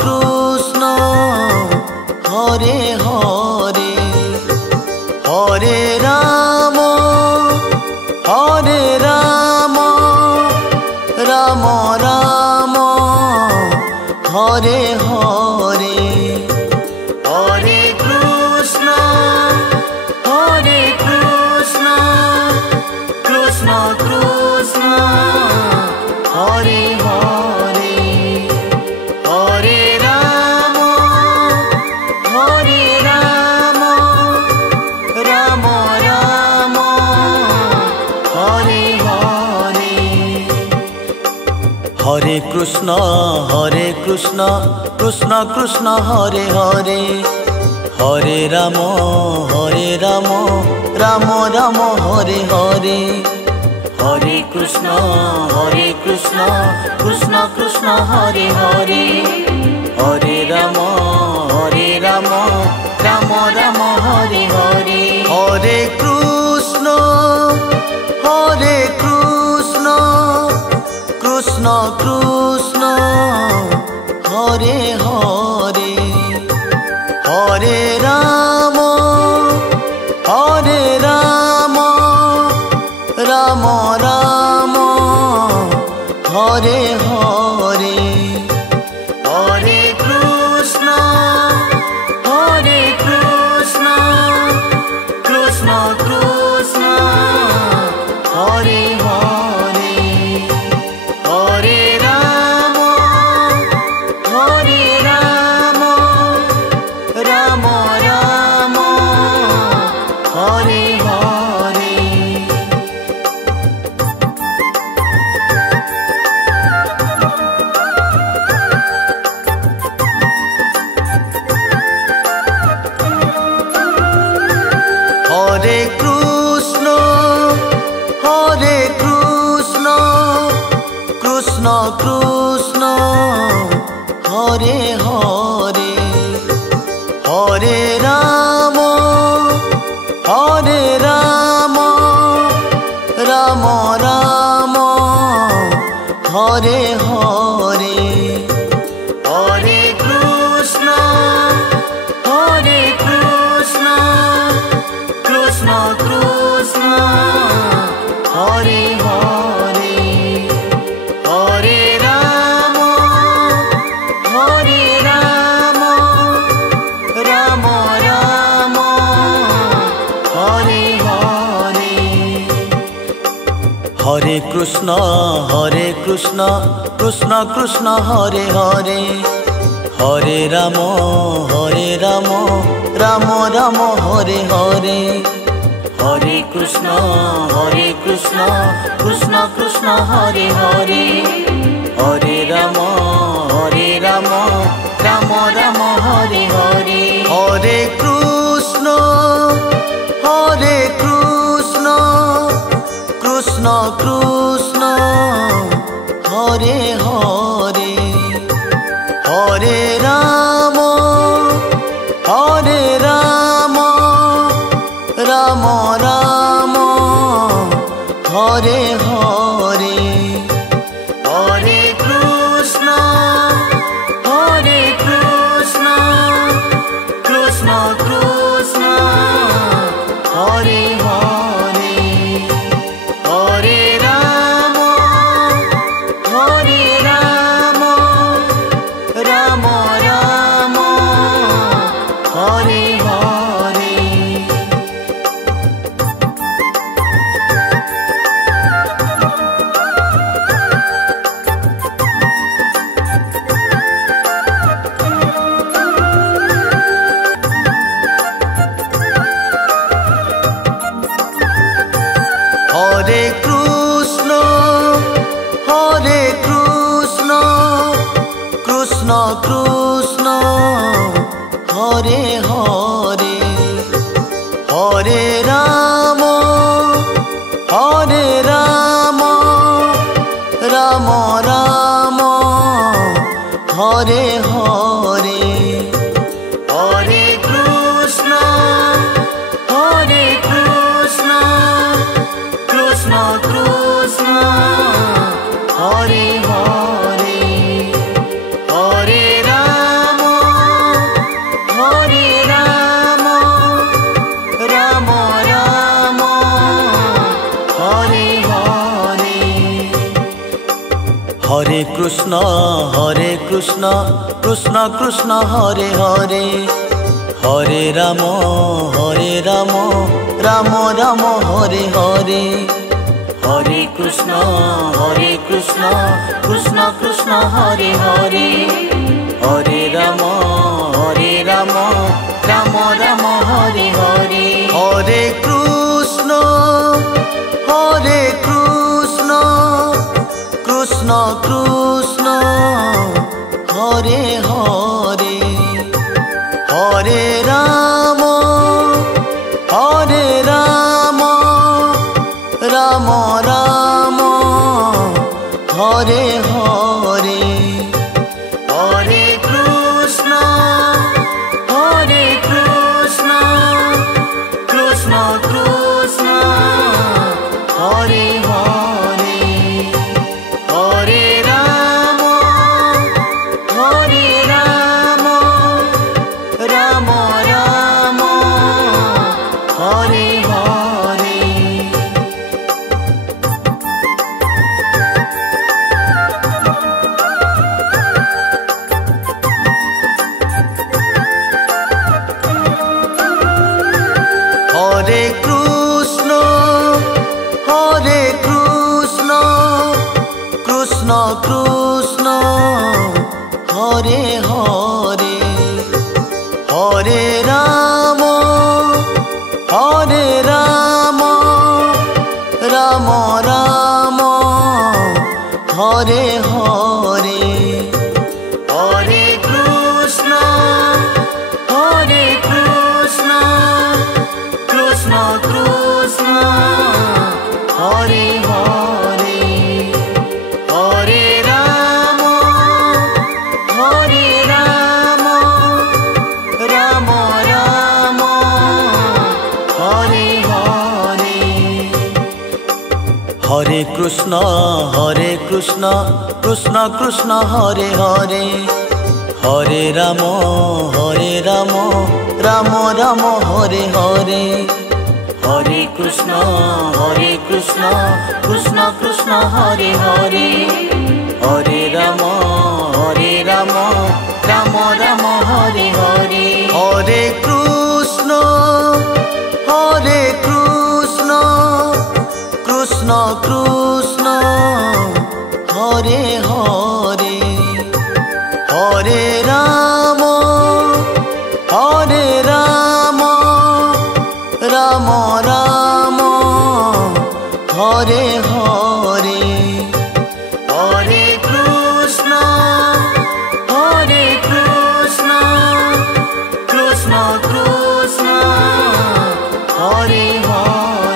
Krishna Hare Hare Hare Ram Ram Ram Hare Hare Hare Krishna Krishna Krishna Hare Hare Hare Ram Ram Ram Hare Hare Hare Krishna Krishna Krishna Hare Hare Hare Ram Ram Ram Hare Hare Hare Krishna Krishna Krishna Hare Hare Hare Ram Ram Ram Hare Hare Hare Krishna Krishna Krishna Hare Hare Hare Ram Ram Ram Hare Hare Hare Krishna Krishna Krishna Hare Hare Hare Ram Ram Ram Hare Hare Hare Krishna Krishna Krishna Hare Hare Hare Ram Ram Ram Hare Hare Hare Krishna Krishna Krishna Hare Hare Hare Ram Ram Ram Hare Hare Hare Krishna Krishna Krishna Hare Hare Hare Ram Ram Ram Hare Hare Hare Krishna Krishna Krishna Hare Hare Hare Ram Ram Ram Hare Hare Hare Krishna Krishna Krishna Hare Hare Hare Ram Ram Ram Hare Hare Hare Krishna Krishna Krishna Hare Hare Hare Ram Ram Ram Hare Hare Hare Krishna Krishna Krishna Hare Hare Hare Ram Ram Ram Hare Hare Hare Krishna Krishna Krishna Hare Hare Hare Ram Krishna Krishna Krishna Hare Hare Hare Ram Ram Ram Hare Hare Hare Krishna Krishna Krishna Hare Hare Hare Ram Ram Ram Hare Hare Hare Krishna Krishna Krishna Hare Hare Hare Ram Ram Ram Hare Hare Hare Krishna Krishna Krishna Hare Hare Hare Ram Ram Ram Hare Hare Hare Krishna Krishna Krishna Hare Hare Hare Ram Ram Ram Hare Hare Hare Krishna Krishna Krishna Hare Hare Hare Ram Ram Ram Hare Hare Hare Krishna Krishna Krishna Hare Hare Hare Ram Ram Ram Hare Hare Hare Krishna Krishna Krishna Hare Hare Hare Ram Ram Ram Hare Hare Hare Krishna Krishna Krishna Hare Hare Hare Ram Ram Ram Hare Hare Hare Krishna Krishna Krishna Hare Hare Hare Ram Ram Ram Hare Hare Hare Krishna Krishna Krishna Hare Hare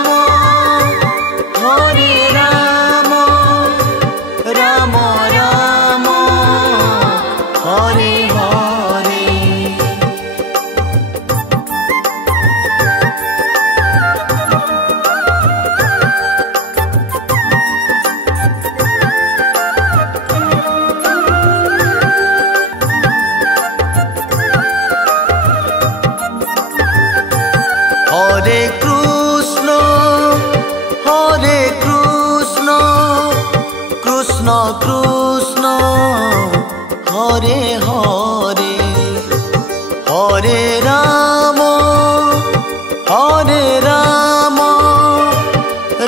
Hare Ram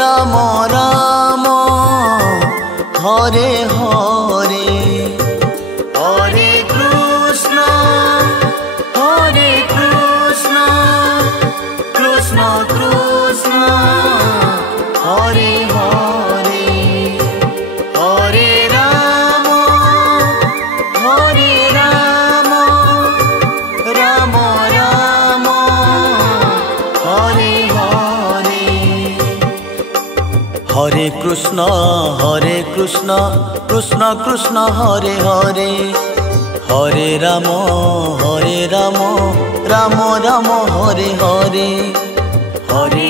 Ram Ram Hare Hare Hare Krishna Krishna Krishna Hare Hare Hare Ram Ram Ram Hare Hare Hare Krishna Krishna Krishna Hare Hare Hare Ram Ram Ram Hare Hare Hare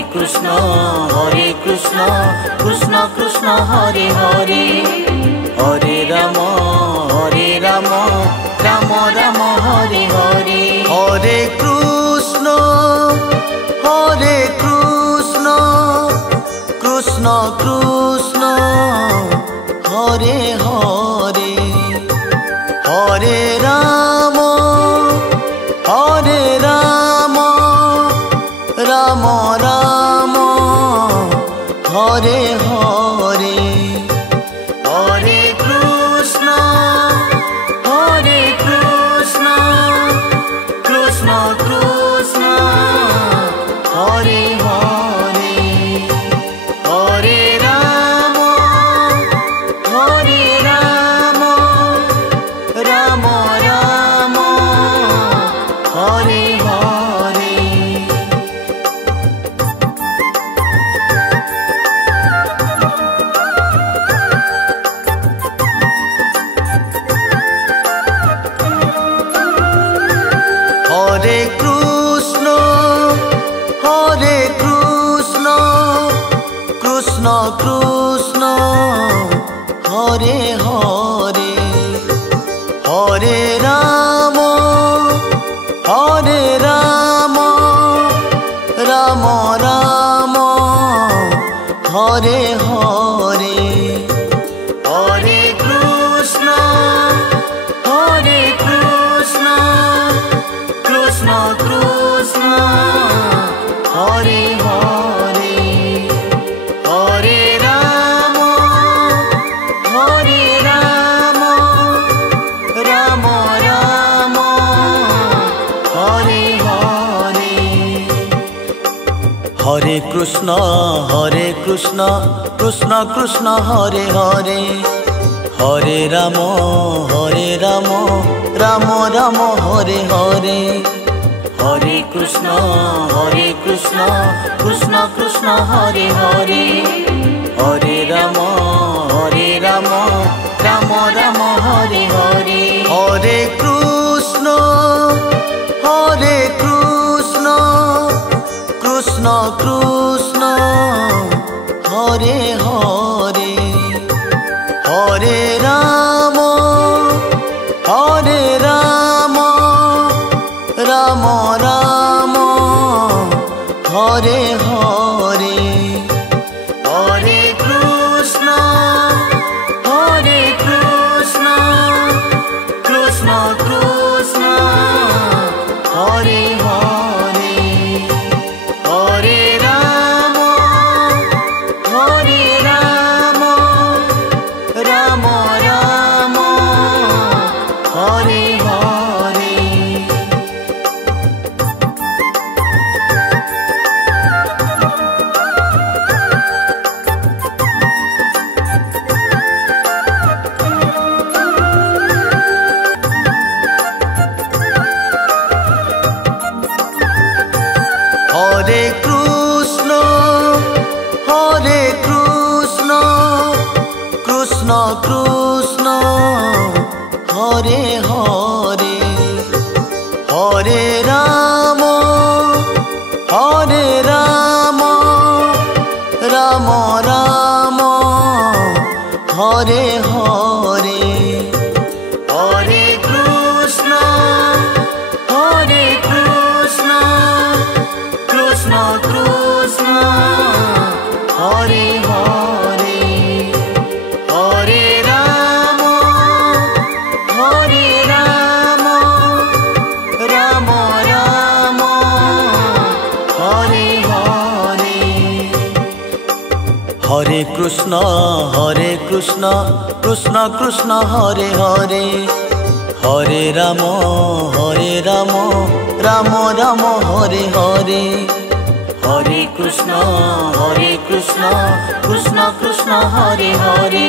Krishna Krishna Krishna Hare Hare Hare Ram Ram Ram Hare Hare Hare Krishna Krishna Krishna Hare Hare Hare Ram Hare Ram Ram Ram Hare Hare Hare Krishna Krishna Krishna Hare Hare Hare Ram Ram Ram Hare Hare Hare Krishna Krishna Krishna Hare Hare Hare Ram Ram Ram Hare Hare Hare Krishna Krishna Krishna Hare Hare Hare Ram Ram Ram Hare Hare Hare Krishna Krishna Krishna Hare Hare Hare Ram Ram Ram Hare Hare Hare Krishna Krishna Krishna Hare Hare Hare Ram Ram Ram Hare Hare Hare Krishna Krishna Krishna Hare Hare Hare Ram Ram Ram Hare Hare Hare Krishna Krishna Krishna Hare Hare Hare Ram Ram Ram Hare Hare Hare Krishna Krishna Krishna Hare Hare Hare Ram Ram Ram Hare Hare Hare Krishna Krishna Krishna Hare Hare Hare Ram Ram Ram Hare Hare Hare Krishna Krishna Krishna Hare Hare Hare Ram Ram Ram Hare Hare Hare Krishna Krishna Krishna Hare Hare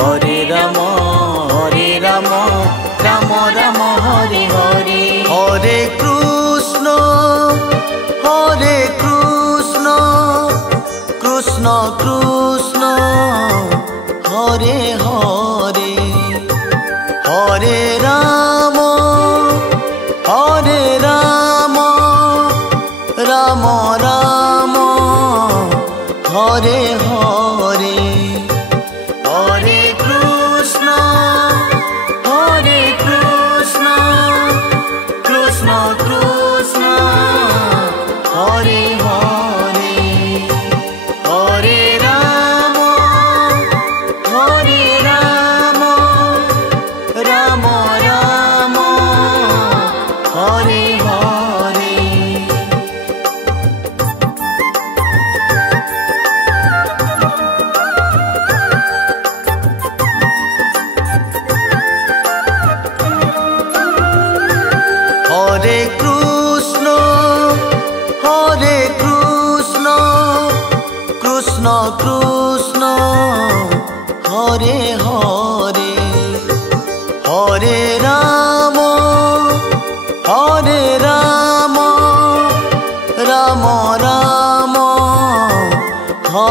Hare Ram Ram Ram Hare Hare Hare Krishna Krishna Krishna Hare Hare Hare Ram Ram Ram Hare Hare Hare Krishna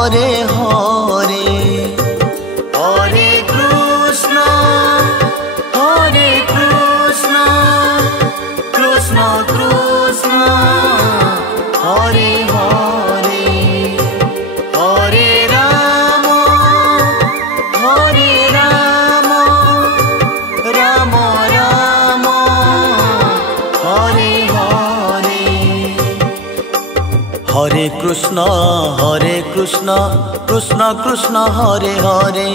Hare Hare Hare Krishna Krishna Krishna Hare Hare Hare Ram Ram Ram Hare Hare Hare Krishna Krishna Krishna Hare Hare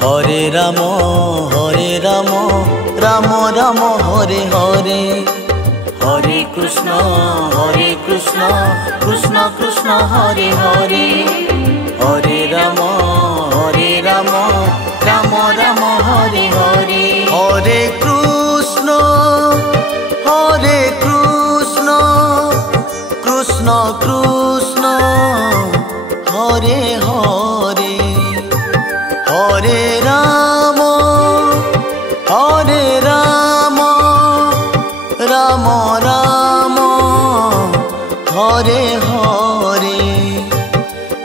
Hare Ram Ram Ram Hare Hare Hare Krishna Krishna Krishna Hare Hare Hare Ram Ram Ram Hare Hare Hare Krishna Krishna Krishna Hare Hare Hare Ram Ram Ram Hare Hare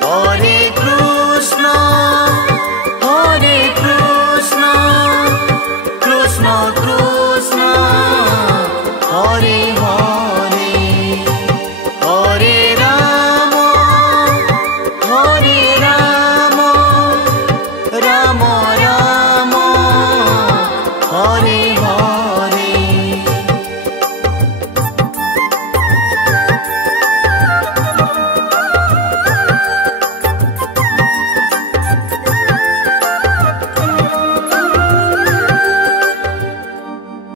Hare Krishna Krishna Krishna Hare Hare Hare Ram Ram Ram Hare